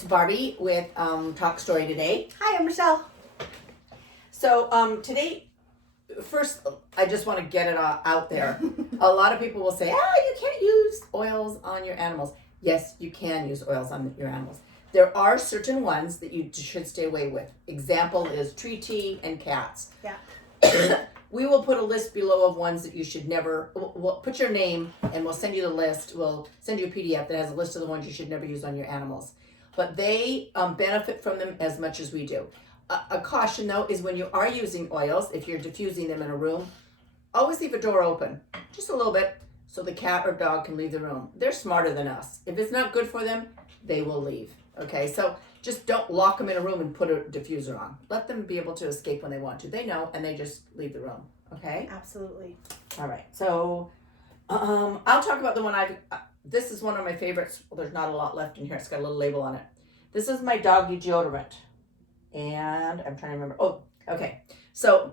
it's Barbie with Talk Story today. Hi, I'm Michelle. So today, first, I just want to get it out there. A lot of people will say, you can't use oils on your animals. Yes, you can use oils on your animals. There are certain ones that you should stay away with. Example is tree tea and cats. Yeah. We will put a list below of ones that you should never, we'll put your name and we'll send you the list. We'll send you a PDF that has a list of the ones you should never use on your animals. But they benefit from them as much as we do. A caution though is when you are using oils, if you're diffusing them in a room, always leave a door open, just a little bit, so the cat or dog can leave the room. They're smarter than us. If it's not good for them, they will leave. Okay, so just don't lock them in a room and put a diffuser on. Let them be able to escape when they want to. They know, and they just leave the room. Okay? Absolutely. All right. So I'll talk about the one this is one of my favorites. Well, there's not a lot left in here. It's got a little label on it. This is my Doggy Deodorant. And I'm trying to remember. Oh, okay. So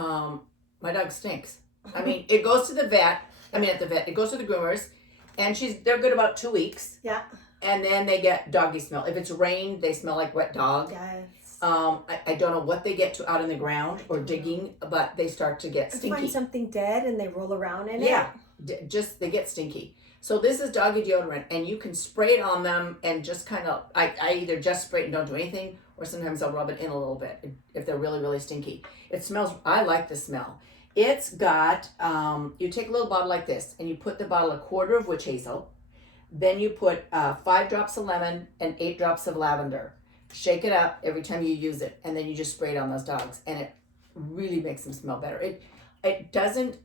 my dog stinks. I mean, it goes to the vet. It goes to the groomers. And they're good about 2 weeks. Yeah. And then they get doggy smell. If it's rained, they smell like wet dog. Yes. I don't know what they get to out in the ground or digging, but they start to get stinky. Find something dead and they roll around in it. Yeah, they get stinky. So this is Doggy Deodorant, and you can spray it on them and just kind of, I either just spray it and don't do anything, or sometimes I'll rub it in a little bit if they're really, really stinky. It smells, I like the smell. It's got, you take a little bottle like this, and you put the bottle a quarter of witch hazel. Then you put 5 drops of lemon and 8 drops of lavender. Shake it up every time you use it, and then you just spray it on those dogs, and it really makes them smell better. It doesn't,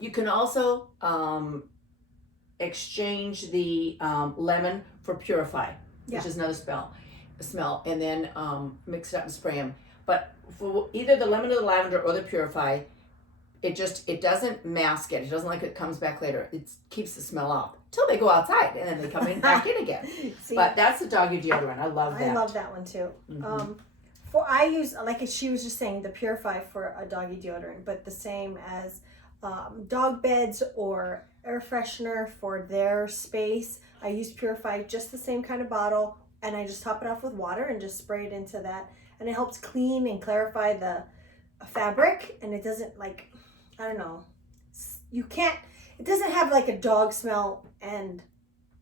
you can also exchange the lemon for Purify, which is another smell, and then mix it up and spray them. But for either the lemon or the lavender or the Purify, it doesn't mask it. It doesn't like it comes back later. It keeps the smell off till they go outside, and then they come back in again. See, but that's the Doggy Deodorant. I love that. I love that one too. Mm-hmm. I use, like she was just saying, the Purify for a doggy deodorant, but the same as dog beds or air freshener for their space. I use Purify, just the same kind of bottle, and I just top it off with water and just spray it into that, and it helps clean and clarify the fabric, and it doesn't it doesn't have like a dog smell and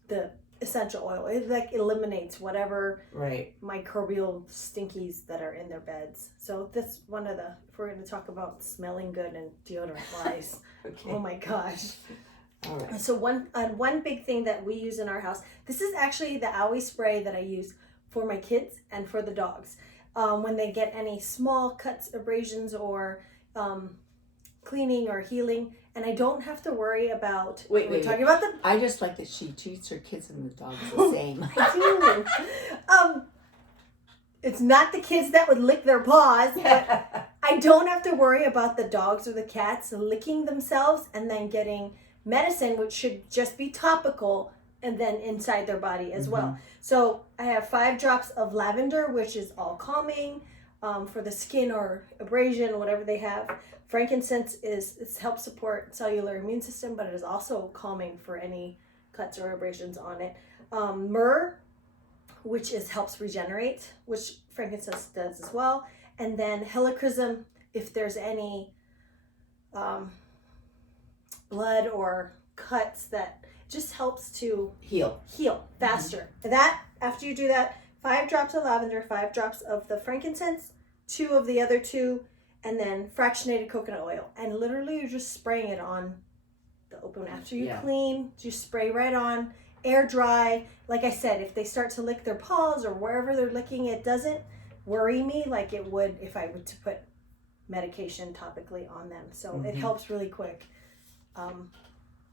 the essential oil. It like eliminates whatever microbial stinkies that are in their beds. So that's one of if we're going to talk about smelling good and deodorant wise. Okay. Oh my gosh. All right. So one big thing that we use in our house, this is actually the owie spray that I use for my kids and for the dogs. When they get any small cuts, abrasions, or cleaning or healing, and I don't have to worry about. We're talking about the. I just like that she treats her kids and the dogs the same. I do. It's not the kids that would lick their paws, but I don't have to worry about the dogs or the cats licking themselves and then getting medicine, which should just be topical and then inside their body as well. So I have 5 drops of lavender, which is all calming for the skin or abrasion, whatever they have. Frankincense helps support cellular immune system, but it is also calming for any cuts or abrasions on it. Myrrh, which helps regenerate, which frankincense does as well. And then helichrysum, if there's any blood or cuts, that just helps to heal faster. That after you do that, 5 drops of lavender, 5 drops of the frankincense, 2 of the other 2, and then fractionated coconut oil. And literally you're just spraying it on the open. After you clean, just spray right on, air dry. Like I said, if they start to lick their paws or wherever they're licking, it doesn't worry me like it would if I were to put medication topically on them. So it helps really quick,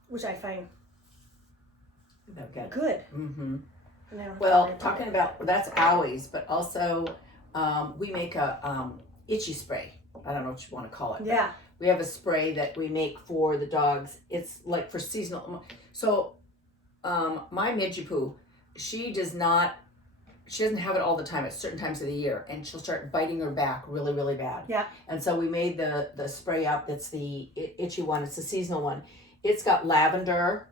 which I find good. Mm-hmm. Well, talking about, that's owies, but also we make a itchy spray. I don't know what you want to call it. Yeah. We have a spray that we make for the dogs. It's like for seasonal. So my Midgepoo, she doesn't have it all the time at certain times of the year, and she'll start biting her back really, really bad. Yeah. And so we made the spray up that's the itchy one. It's the seasonal one. It's got lavender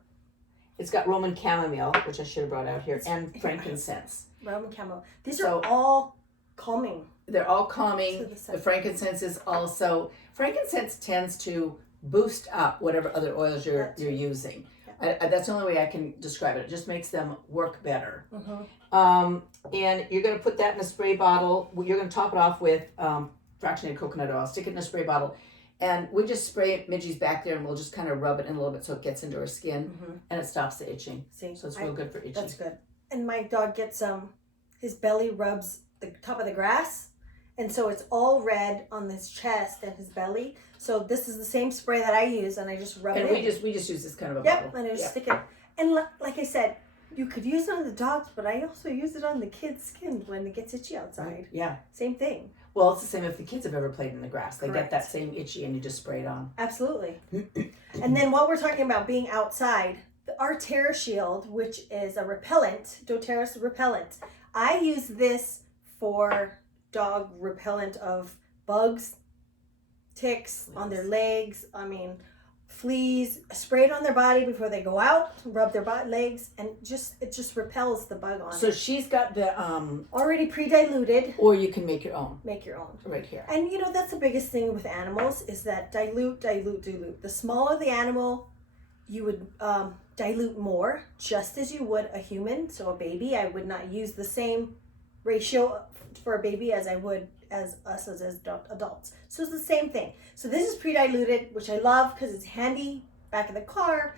It's got Roman chamomile, which I should have brought out here, and frankincense. Roman chamomile. These So- are all calming. They're all calming. So The frankincense tends to boost up whatever other oils you're using. That's the only way I can describe it. It just makes them work better. And you're going to put that in a spray bottle. You're going to top it off with fractionated coconut oil. Stick it in a spray bottle. And we just spray Midgie's back there, and we'll just kind of rub it in a little bit so it gets into her skin, and it stops the itching. See, so it's real good for itching. That's good. And my dog gets his belly rubs the top of the grass, and so it's all red on his chest and his belly. So this is the same spray that I use, and I just rub it in. We just use this kind of a Yep, bottle. and I just stick it. And like I said, you could use it on the dogs, but I also use it on the kids' skin when it gets itchy outside. Yeah. Same thing. Well, it's the same if the kids have ever played in the grass. They Correct. get that same itchy, and you just spray it on. Absolutely. And then while we're talking about being outside, our Terra Shield, which is a repellent, Doterra Repellent, I use this for dog repellent of bugs, ticks on their legs, fleas. Spray it on their body before they go out, rub their legs, and it just repels the bug on So it. she's got the Already pre-diluted. or you can make your own. Make your own. Right here. And that's the biggest thing with animals is that dilute. The smaller the animal, you would dilute more, just as you would a human. So a baby, I would not use the same ratio for a baby as I would as us as adults. So it's the same thing. So this is pre-diluted, which I love because it's handy back in the car.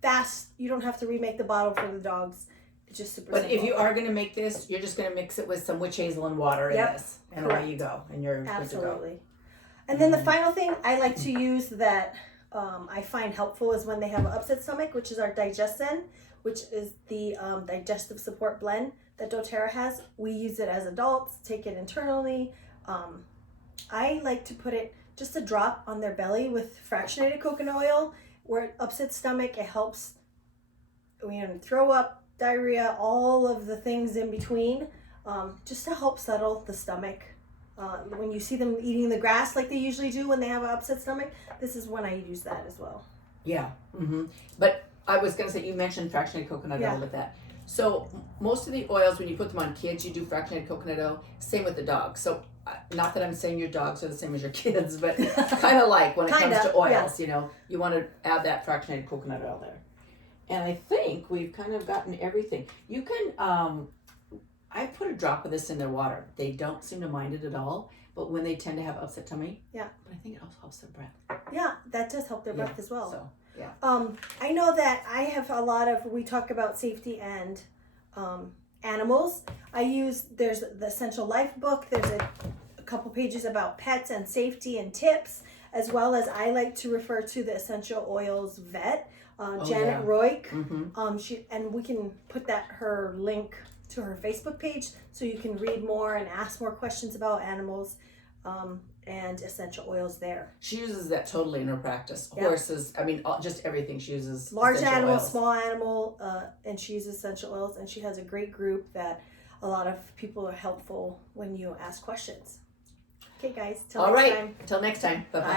Fast. You don't have to remake the bottle for the dogs. It's just super But simple. if you are going to make this, you're just going to mix it with some witch hazel and water in this. And away you go. And you're good to go. Absolutely. And then the final thing I like to use that I find helpful is when they have an upset stomach, which is our Digestive, which is the digestive support blend that Doterra has. We use it as adults, take it internally. I like to put it just a drop on their belly with fractionated coconut oil where it upsets stomach. It helps throw up, diarrhea, all of the things in between, just to help settle the stomach. When you see them eating the grass like they usually do when they have an upset stomach, this is when I use that as well. Yeah. But I was going to say, you mentioned fractionated coconut oil with that. So most of the oils, when you put them on kids, you do fractionated coconut oil. Same with the dogs. So not that I'm saying your dogs are the same as your kids, but kind of like when it comes to oils, you want to add that fractionated coconut oil there. And I think we've kind of gotten everything. You can, I put a drop of this in their water. They don't seem to mind it at all, but when they tend to have upset tummy, but I think it also helps their breath. Yeah, that does help their breath as well. So, yeah. I know that I have a lot of, we talk about safety and animals. There's the Essential Life book. There's a couple pages about pets and safety and tips, as well as I like to refer to the Essential Oils vet, Janet Roig. And we can put her link to her Facebook page so you can read more and ask more questions about animals and essential oils there. She uses that totally in her practice. Yep. Horses, just everything she uses. Large animal, oils. small animal, and she uses essential oils, and she has a great group that a lot of people are helpful when you ask questions. Okay, guys, till next time. Till next time. Bye-bye. Bye.